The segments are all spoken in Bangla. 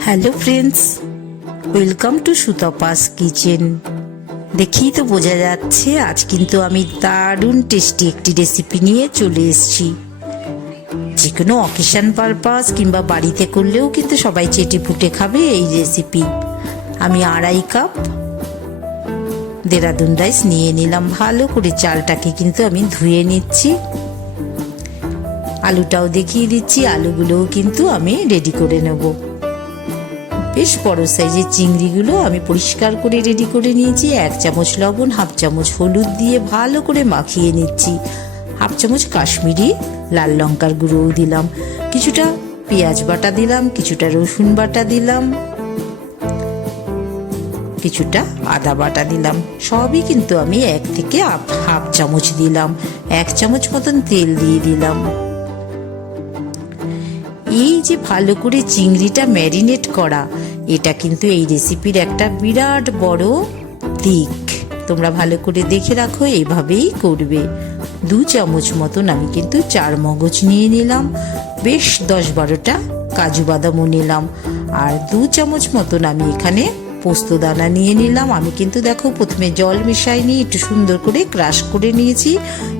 Hello friends, welcome to Sutapa's kitchen. দেখেই তো বোঝা যাচ্ছে আজ কিন্তু আমি দারুণ টেস্টি একটি রেসিপি নিয়ে চলে এসেছি। যে কোনো অকেশন পারপাস কিংবা বাড়িতে করলেও কিন্তু সবাই চেটে পুটে খাবে এই রেসিপি। আমি 2.5 কাপ দেরাদুন রাইস নিয়ে নিলাম। ভালো করে চালটাকে কিন্তু আমি ধুয়ে নিচ্ছি। আলুটাও দেখিয়ে দিচ্ছি, আলুগুলোও কিন্তু আমি রেডি করে নেব। বেশ বড় সাইজের চিংড়িগুলো আমি পরিষ্কার করে রেডি করে নিয়েছি। 1 চামচ লবণ, 1/2 চামচ হলুদ দিয়ে ভালো করে মাখিয়ে নিচ্ছি। 1/2 চামচ কাশ্মীরি লাল লঙ্কার গুঁড়োও দিলাম, কিছুটা পেঁয়াজ বাটা দিলাম, কিছুটা রসুন বাটা দিলাম, কিছুটা আদা বাটা দিলাম। সবই কিন্তু আমি 1 থেকে 1/2 চামচ দিলাম। 1 চামচ মতন তেল দিয়ে দিলাম। এই যে ভালো করে চিংড়িটা ম্যারিনেট করা, এটা কিন্তু এই রেসিপির একটা বিরাট বড় দিক। তোমরা ভালো করে দেখে রাখো, এইভাবেই করবে। 2 চামচ মতন আমি কিন্তু 4 মগজ নিয়ে নিলাম। বেশ 10-12টা কাজু বাদামও নিলাম। আর 2 চামচ মতন আমি এখানে পোস্তদানা নিয়ে নিলাম। আমি কিন্তু দেখো প্রথমে জল মেশাইনি, একটু সুন্দর করে ক্রাশ করে নিয়েছি,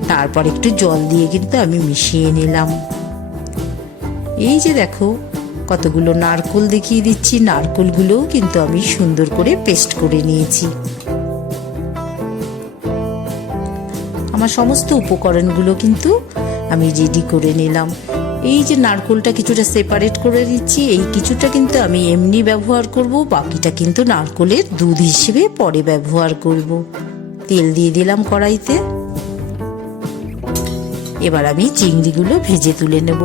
তারপর একটু জল দিয়ে কিন্তু আমি মিশিয়ে নিলাম। এই যে দেখো কতগুলো নারকোল দেখিয়ে দিচ্ছি, নারকোলগুলোও কিন্তু আমি সুন্দর করে পেস্ট করে নিয়েছি। আমার সমস্ত উপকরণগুলো কিন্তু আমি রেডি করে নিলাম। এই যে নারকোলটা কিছুটা সেপারেট করে দিচ্ছি, এই কিছুটা কিন্তু আমি এমনি ব্যবহার করব, বাকিটা কিন্তু নারকোলের দুধ হিসেবে পরে ব্যবহার করব। তেল দিয়ে দিলাম কড়াইতে। এবার আমি চিংড়িগুলো ভেজে তুলে নেব।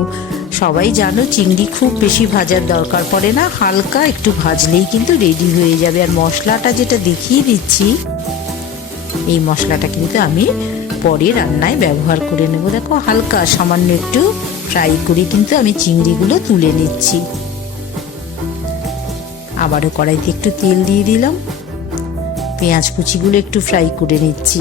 সবাই জানো চিংড়ি খুব বেশি ভাজার দরকার পড়ে না, হালকা একটু ভাজলেই কিন্তু রেডি হয়ে যাবে। আর মশলাটা যেটা দেখিয়ে দিচ্ছি, এই মশলাটা কিন্তু আমি পরে রান্নায় ব্যবহার করে নেব। দেখো হালকা সামান্য একটু ফ্রাই করে কিন্তু আমি চিংড়িগুলো তুলে নিচ্ছি। আবারও কড়াইতে একটু তেল দিয়ে দিলাম। পেঁয়াজ কুচিগুলো একটু ফ্রাই করে নিচ্ছি।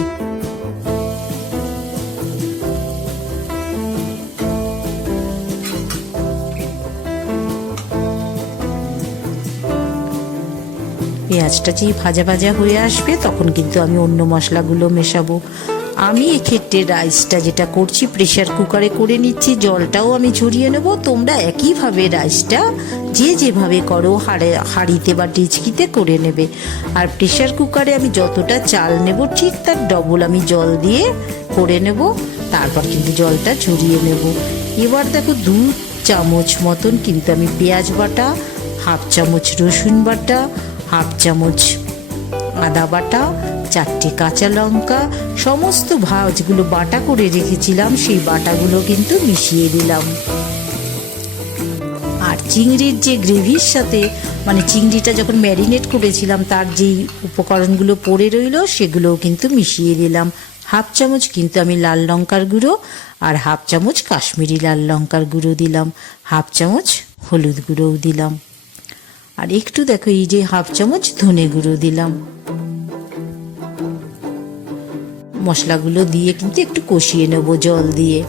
পেঁয়াজটা যেই ভাজা ভাজা হয়ে আসবে তখন কিন্তু আমি অন্য মশলাগুলো মেশাবো। আমি এক্ষেত্রে রাইসটা যেটা করছি প্রেশার কুকারে করে নিচ্ছি, জলটাও আমি ঝরিয়ে নেব। তোমরা একইভাবে রাইসটা যে যেভাবে করো হাঁড়িতে বা ডেচকিতে করে নেবে। আর প্রেশার কুকারে আমি যতটা চাল নেব ঠিক তার ডবল আমি জল দিয়ে করে নেব, তারপর কিন্তু জলটা ঝরিয়ে নেব। এবার দেখো 2 চামচ মতন কিন্তু আমি পেঁয়াজ বাটা, 1/2 চামচ রসুন বাটা, 1/2 চামচ আদা বাটা, 4টে কাঁচা লঙ্কা, সমস্ত যেগুলো বাটা করে রেখেছিলাম সেই বাটাগুলো কিন্তু মিশিয়ে দিলাম। আর চিংড়ির যে গ্রেভির সাথে মানে চিংড়িটা যখন ম্যারিনেট করেছিলাম তার যেই উপকরণগুলো পড়ে রইল সেগুলোও কিন্তু মিশিয়ে দিলাম। 1/2 চামচ কিন্তু আমি লাল লঙ্কার গুঁড়ো আর 1/2 চামচ কাশ্মীরি লাল লঙ্কার গুঁড়ো দিলাম, 1/2 চামচ হলুদ গুঁড়োও দিলাম। আর একটু দেখো এই যে 1/2 চামচ ধনে গুঁড়ো দিলাম। মশলাগুলো দিয়ে কিন্তু একটু কষিয়ে নেব জল দিয়ে।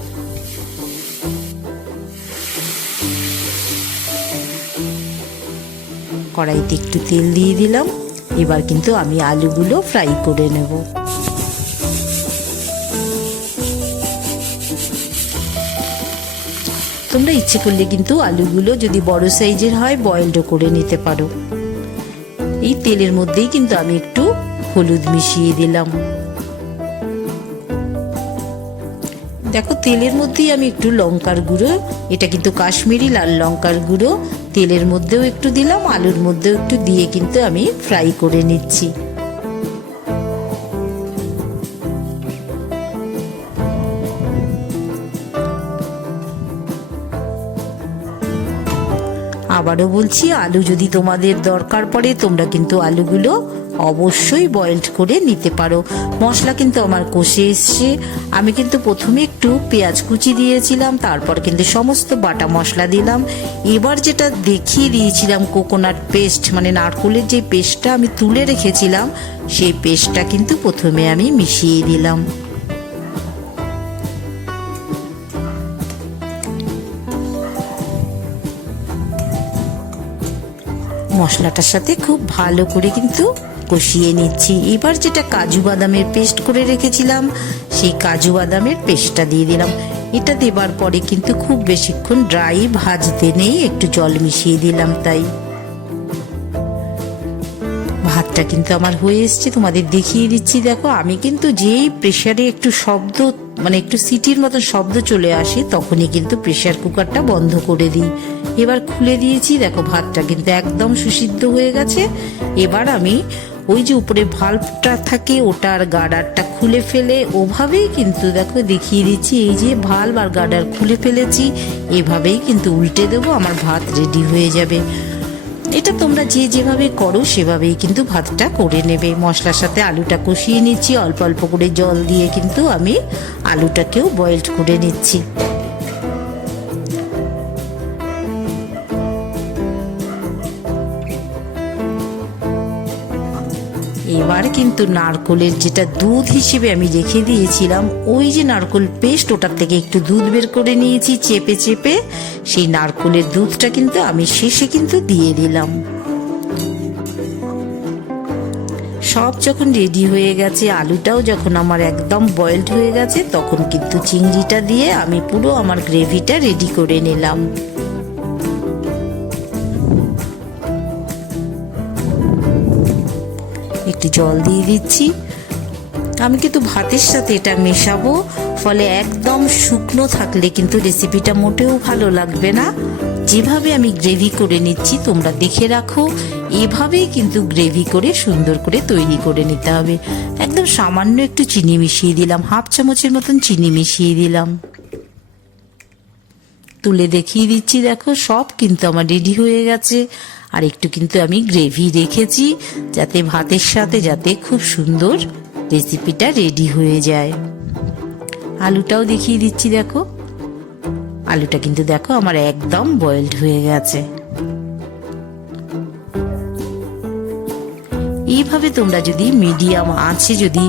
কড়াইতে একটু তেল দিয়ে দিলাম। এবার কিন্তু আমি আলুগুলো ফ্রাই করে নেব। তোমরা ইচ্ছে করলে কিন্তু আলুগুলো যদি বড় সাইজের হয় বয়েলডও করে নিতে পারো। এই তেলের মধ্যেই কিন্তু আমি একটু হলুদ মিশিয়ে দিলাম। দেখো তেলের মধ্যেই আমি একটু লঙ্কার গুঁড়ো, এটা কিন্তু কাশ্মীরি লাল লঙ্কার গুঁড়ো, তেলের মধ্যেও একটু দিলাম, আলুর মধ্যেও একটু দিয়ে কিন্তু আমি ফ্রাই করে নিচ্ছি। আবারও বলছি, আলু যদি তোমাদের দরকার পড়ে তোমরা কিন্তু আলুগুলো অবশ্যই বয়েলড করে নিতে পারো। মশলা কিন্তু আমার কষে এসছে। আমি কিন্তু প্রথমে একটু পেঁয়াজ কুচি দিয়েছিলাম, তারপর কিন্তু সমস্ত বাটা মশলা দিলাম। এবার যেটা দেখিয়ে দিয়েছিলাম কোকোনাট পেস্ট মানে নারকোলের যে পেস্টটা আমি তুলে রেখেছিলাম সেই পেস্টটা কিন্তু প্রথমে আমি মিশিয়ে দিলাম। মশলাটার সাথে খুব ভালো করে কিন্তু কষিয়ে নিচ্ছি। এবার যেটা কাজু বাদামের পেস্ট করে রেখেছিলাম সেই কাজু বাদামের পেস্টটা দিয়ে দিলাম। এটা দেবার পরে কিন্তু খুব বেশিক্ষণ ড্রাই ভাজতে নেই, একটু জল মিশিয়ে দিলাম। তাই ভাতটা কিন্তু আমার হয়ে এসছে, তোমাদের দেখিয়ে দিচ্ছি। দেখো আমি কিন্তু যেই প্রেসারে একটু শব্দ মানে একটু সিটির মতন শব্দ চলে আসে তখনই কিন্তু প্রেসার কুকারটা বন্ধ করে দিই। এবার খুলে দিয়েছি, দেখো ভাতটা কিন্তু একদম সুসিদ্ধ হয়ে গেছে। এবার আমি ওই যে উপরে ভাল্বটা থাকে ওটার গার্ডারটা খুলে ফেলে ওভাবেই কিন্তু দেখো দেখিয়ে দিচ্ছি, এই যে ভাল্ব আর গার্ডার খুলে ফেলেছি, এভাবেই কিন্তু উল্টে দেবো, আমার ভাত রেডি হয়ে যাবে। এটা তোমরা যে যেভাবে করো সেভাবেই কিন্তু ভাতটা করে নেবে। মশলার সাথে আলুটা কষিয়ে নিচ্ছি, অল্প অল্প করে জল দিয়ে কিন্তু আমি আলুটাকেও বয়েলড করে নিচ্ছি। এবার কিন্তু নারকোলের যেটা দুধ হিসেবে আমি রেখে দিয়েছিলাম, ওই যে নারকোল পেস্ট ওটার থেকে একটু দুধ বের করে নিয়েছি চেপে চেপে, সেই নারকোলের দুধটা কিন্তু আমি শেষে কিন্তু দিয়ে দিলাম। সব যখন রেডি হয়ে গেছে, আলুটাও যখন আমার একদম বয়েলড হয়ে গেছে, তখন কিন্তু চিংড়িটা দিয়ে আমি পুরো আমার গ্রেভিটা রেডি করে নিলাম। একটু জল দিয়ে দিচ্ছি। আমি কিন্তু ভাতের সাথে এটা মেশাবো, ফলে একদম শুকনো থাকলে কিন্তু রেসিপিটা মোটেও ভালো লাগবে না। যেভাবে আমি গ্রেভি করে নিচ্ছি তোমরা দেখে রাখো, এভাবেই কিন্তু গ্রেভি করে সুন্দর করে তৈরি করে নিতে হবে। একদম সামান্য একটু চিনি মিশিয়ে দিলাম, হাফ চামচের মতন চিনি মিশিয়ে দিলাম। তুলে দেখিয়ে দিচ্ছি, দেখো সব কিন্তু আমার রেডি হয়ে গেছে। আর একটু কিন্তু আমি গ্রেভি রেখেছি যাতে ভাতের সাথে যাতে খুব সুন্দর রেসিপিটা রেডি হয়ে যায়। আলুটাও দেখিয়ে দিচ্ছি, দেখো আলুটা কিন্তু দেখো আমার একদম বয়েলড হয়ে গেছে। এইভাবে তোমরা যদি মিডিয়াম আঁচে যদি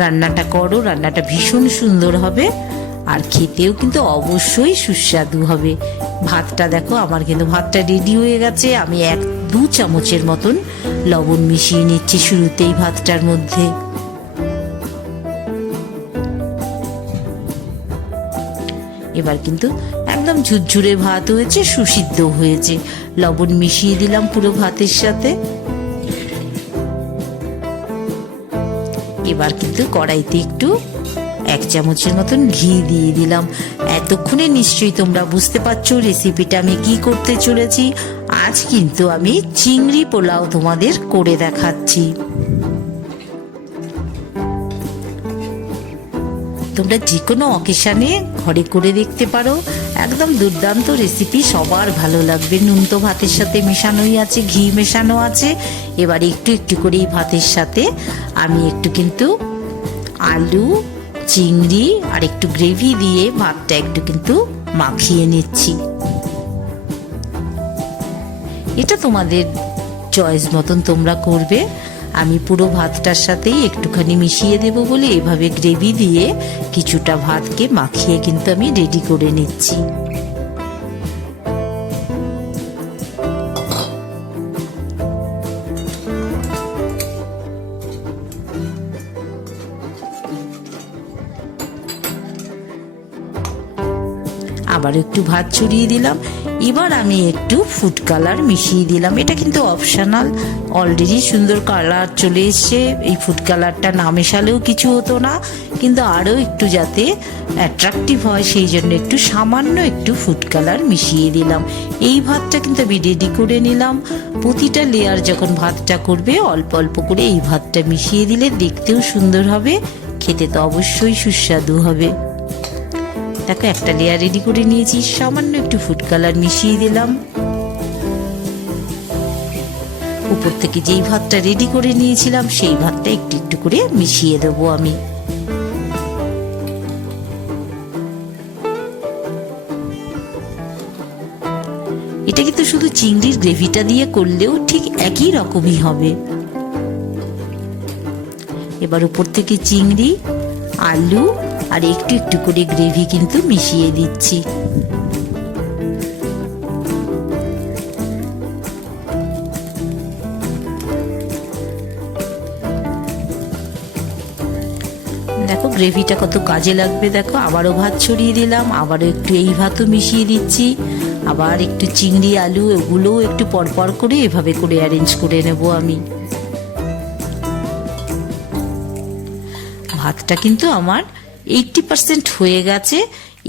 রান্নাটা করো, রান্নাটা ভীষণ সুন্দর হবে আর খেতেও কিন্তু অবশ্যই সুস্বাদু হবে। ভাতটা দেখো আমার কিন্তু ভাতটা রেডি হয়ে গেছে। আমি 1-2 চামচের মতন লবণ মিশিয়ে নিচ্ছি শুরুতেই ভাতটার মধ্যে। এবার কিন্তু একদম ঝুরঝুরে ভাত হয়েছে, সুসিদ্ধ হয়েছে। লবণ মিশিয়ে দিলাম পুরো ভাতের সাথে। এবার কিন্তু কড়াইতে একটু 1 চামচের মতন ঘি দিয়ে দিলাম। এতক্ষণে নিশ্চয়ই তোমরা বুঝতে পারছো রেসিপিটা আমি কি করতে চলেছি। আজ কিন্তু আমি চিংড়ি পোলাও তোমাদের করে দেখাচ্ছি। তোমরা যে কোনো অকেশনে ঘরে করে দেখতে পারো, একদম দুর্দান্ত রেসিপি, সবার ভালো লাগবে। নুন তো ভাতের সাথে মেশানোই আছে, ঘি মেশানো আছে। এবার একটু একটু করে এই ভাতের সাথে আমি একটু কিন্তু আলু, চিংড়ি আর একটু গ্রেভি দিয়ে ভাতটা একটু কিন্তু মাখিয়ে নিচ্ছি। এটা তোমাদের চয়েস মতন তোমরা করবে। আমি পুরো ভাতটার সাথেই একটুখানি মিশিয়ে দেব বলে এভাবে গ্রেভি দিয়ে কিছুটা ভাতকে মাখিয়ে কিন্তু আমি রেডি করে নিচ্ছি। আবার একটু ভাত ছড়িয়ে দিলাম। এবার আমি একটু ফুড কালার মিশিয়ে দিলাম। এটা কিন্তু অপশনাল, অলরেডি সুন্দর কালার চলে এসছে। এই ফুড কালারটা না মেশালেও কিছু হতো না, কিন্তু আরও একটু যাতে অ্যাট্রাকটিভ হয় সেই জন্য একটু সামান্য একটু ফুড কালার মিশিয়ে দিলাম। এই ভাতটা কিন্তু আমি রেডি করে নিলাম। প্রতিটা লেয়ার যখন ভাতটা করবে অল্প অল্প করে এই ভাতটা মিশিয়ে দিলে দেখতেও সুন্দর হবে, খেতে তো অবশ্যই সুস্বাদু হবে। দেখো একটা লেয়ার রেডি করে নিয়েছি, সামান্য একটু ফুড কালার মিশিয়ে দিলাম। উপর থেকে যেই ভাতটা রেডি করে নিয়েছিলাম সেই ভাতটা একটু একটু করে মিশিয়ে দেবো আমি। এটা কিন্তু শুধু চিংড়ির গ্রেভিটা দিয়ে করলেও ঠিক একই রকমই হবে। এবার উপর থেকে চিংড়ি, আলু আর একটু একটু করে গ্রেভি কিন্তু মিশিয়ে দিচ্ছি। দেখো গ্রেভিটা কত কাজে লাগবে। দেখো আবারও ভাত ছড়িয়ে দিলাম, আবারও একটু এই ভাতও মিশিয়ে দিচ্ছি, আবার একটু চিংড়ি আলু এগুলোও একটু পরপর করে এভাবে করে অ্যারেঞ্জ করে নেব আমি। ভাতটা কিন্তু আমার 80% হয়ে গেছে।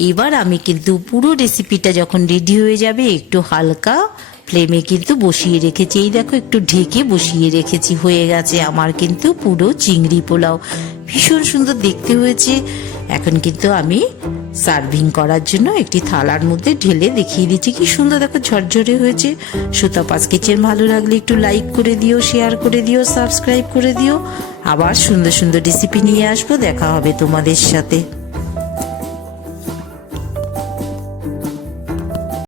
এবার আমি কিন্তু পুরো রেসিপিটা যখন রেডি হয়ে যাবে একটু হালকা ফ্লেমে কিন্তু বসিয়ে রেখেছি। এই দেখো একটু ঢেকে বসিয়ে রেখেছি, হয়ে গেছে আমার কিন্তু পুরো চিংড়ি পোলাও। ভীষণ সুন্দর দেখতে হয়েছে। এখন কিন্তু আমি সার্ভিং করার জন্য একটি থালার মধ্যে ঢেলে দেখিয়ে দিচ্ছি কি সুন্দর দেখো ঝরঝরে হয়েছে। সুতাপাস কিচেন ভালো লাগলে একটু লাইক করে দিও, শেয়ার করে দিও, সাবস্ক্রাইব করে দিও। আবার সুন্দর সুন্দর রেসিপি নিয়ে আসবো, দেখা হবে তোমাদের সাথে।